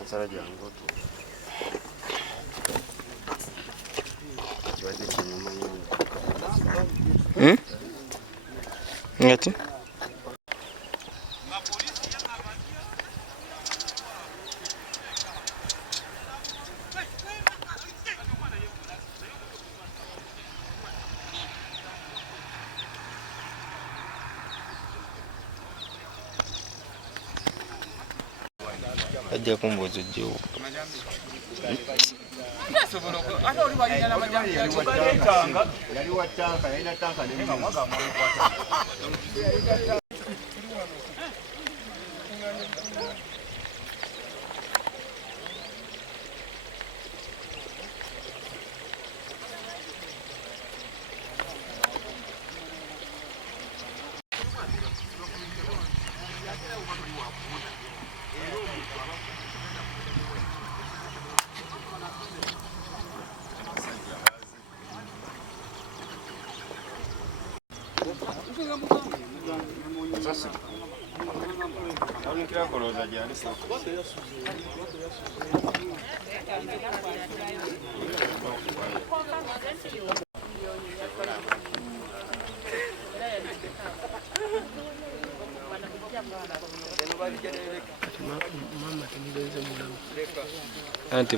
Masala jangu tu. Kibaje kinyuma nyingi. Ngati? Ajja kumbuza jjo. Sasa. Hauni kila koloza jani sasa. Mama tengeneza mlango. Anti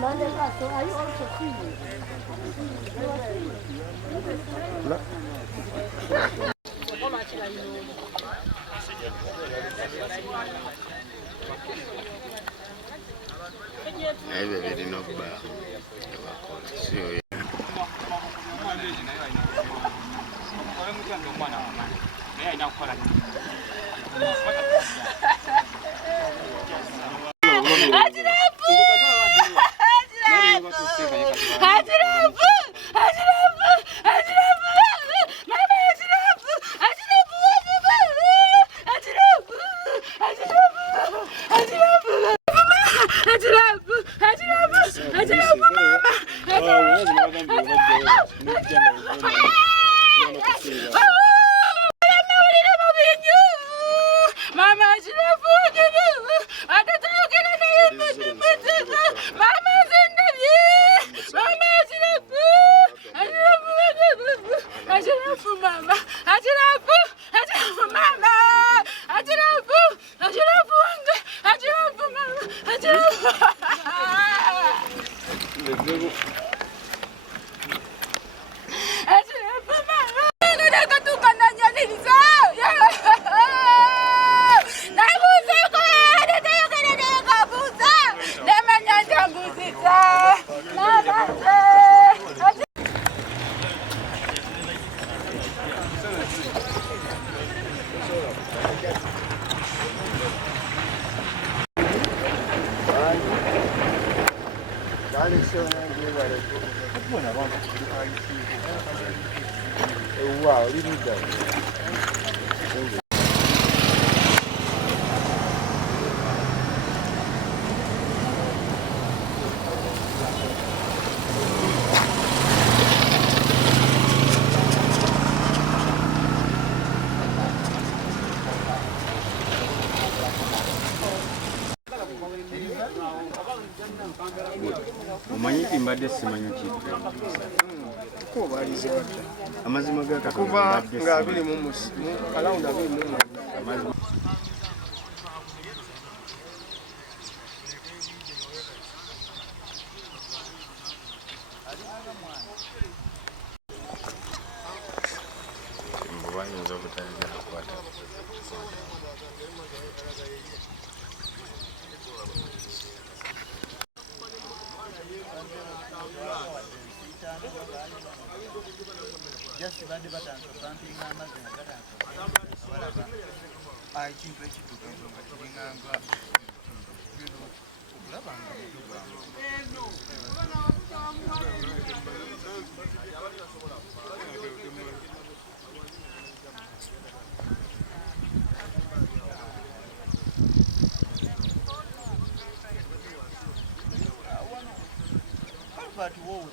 Monday, so are you also free? Aibe bidi nokba. Sio. Wow, you need that. Umanyiki mbadde simanyi kintu. ko balize Amazima ga Katonda kuba mbadde nga 20 mu around 20 mu amazima. Bayinza obutayinza kukwata. Just bad button something amazing button. I think we should do but what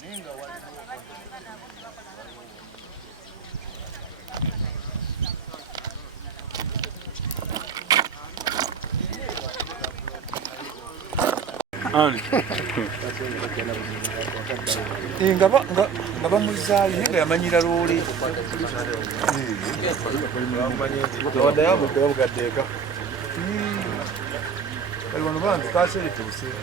Ninga nga bamuzaayo naye nga yamanyira loole wano bantu kaseerete buseera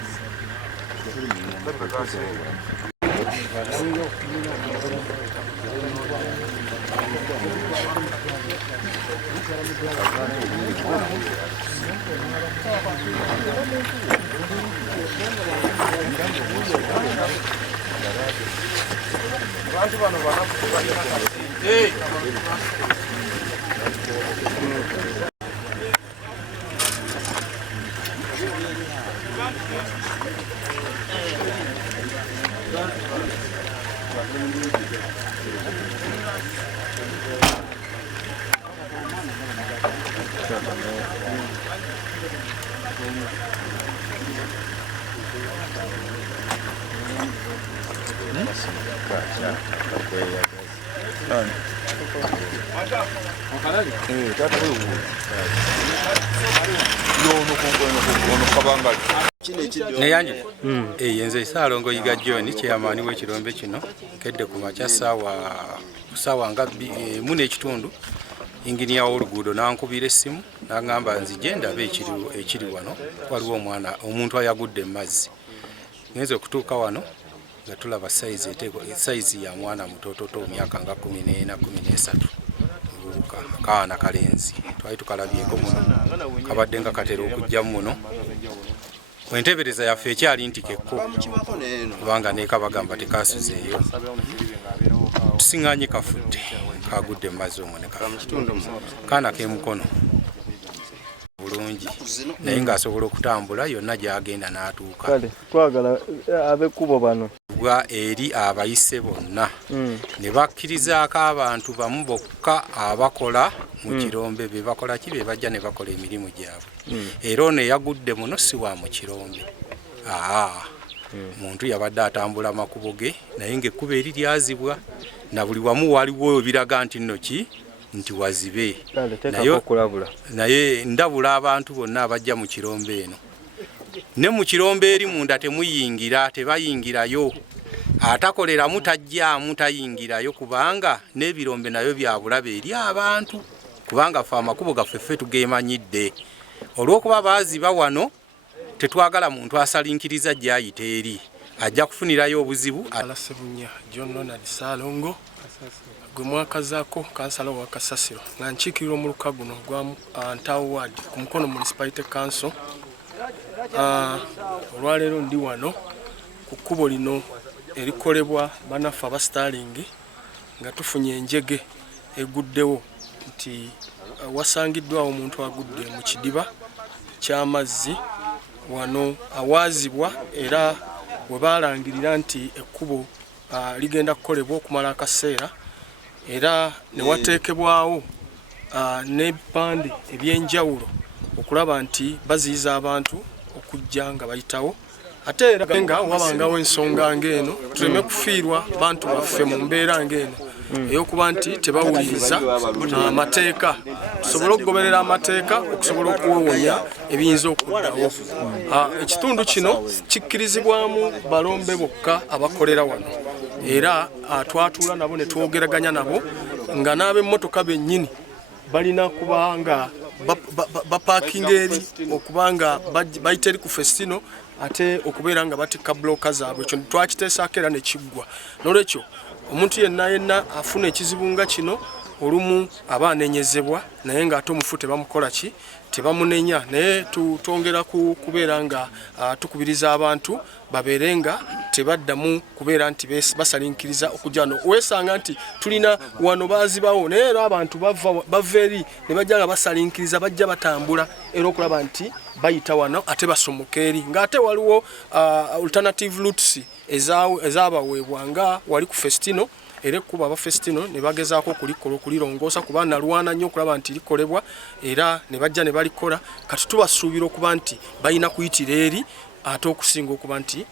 Neyanje yenze Saalongo Yiga John chairman w'ekirombe kino kedde ku makya saawa nga mune ekitundu inginiya w'oluguudo nankubira essimu nangamba nzije ndabe ekiri wano waliwo omuntu ayagudde mu mazzi ngenze okutuuka wano nga tulaba size ya mwana mutototo myaka nga 14 13 kaana kalenzi twali tukalabyeko muno kabadde nga katera okujja muno wentebereza yaffe ekyali ntikeko kubanga nekabagamba tekasuzeeyo tusiŋŋanye kafudde kagudde mu mazzi omoneka kaana k'emukono bulungi naye ng'asobola okutambula yonna gy'agenda n'atuuka twagala ab'ekkubo bano gwa eri abayise bonna ne bakkirizaako abantu bamu bokka abakola mu kirombe be bakola ki be bajja ne bakola emirimu gyabwe era ono eyagudde muno si wa mu kirombe muntu yabadde atambula makubo ge naye ng'ekkubo eri lyazibwa na buli wamu waliwo ebiraga nti nno ki nti wazibe naye ndabula abantu bonna abajja mu kirombe eno ne mu kirombe eri munda temuyingira tebayingirayo atakoleramu tajjaamu tayingirayo kubanga n'ebirombe nayo byabulabe eri abantu kubanga ffe amakubo gaffe ffe tugeemanyidde olw'okuba baaziba wano tetwagala muntu asalinkiriza gy'ayita eri ajja kufunirayo obuzibu. Alasebunya John Ronald Saalongo gwe mwakazaako kansala wa Kasasiro nga nkiikirira omuluka guno gwa Ntawo Ward ku mukono Municipality Council. Olwaleero ndi wano ku kkubo lino erikolebwa banaffe aba Starling nga tufunye enjege eguddewo nti wasangiddwawo omuntu agudde mu kidiba ky'amazzi wano awaazibwa era we balangirira nti ekkubo ligenda kukolebwa okumala akaseera era ne wateekebwawo n'ebipande ebyenjawulo okulaba nti baziyiza abantu okujja nga bayitawo ate era nga wabangawo ensonga ng'eno tuleme kufiirwa bantu baffe mu mbeera ng'eno ey'okuba nti tebawuliriza amateeka tusobole okugoberera amateeka okusobola okuwewonya ebiyinza okuddawo. Ekitundu kino kikkirizibwamu balombe bokka abakolera wano era twatuula nabo ne twogeraganya nabo nga n'ab'emmotoka bennyini balina kuba nga bapakinga eri okuba nga bayita eri ku Festino ate okubeera nga batikka bulooka zaabwe. Ekyo twakiteesaako era ne kiggwa. N'olwekyo omuntu yenna afuna ekizibu nga kino olumu aba anenyezebwa naye ng'ate omufu tebamukola ki tebamunenya naye tutongera kubeera nga tukubiriza abantu babeere nga tebaddamu kubeera nti basalinkiriza okujja wano. Weesanga nti tulina wano baazibawo naye era abantu bava eri ne bajja nga basalinkiriza bajja batambula era okulaba nti bayita wano ate basomoka eri ng'ate waliwo alternative routes ezabaweebwa nga wali ku Festino era ekkubo aba Festino ne bagezaako okulirongoosa kuba nalwana nnyo okulaba nti likolebwa era ne bajja ne balikola kati tubasuubira okuba nti balina kuyitira eri ate okusinga okuba nti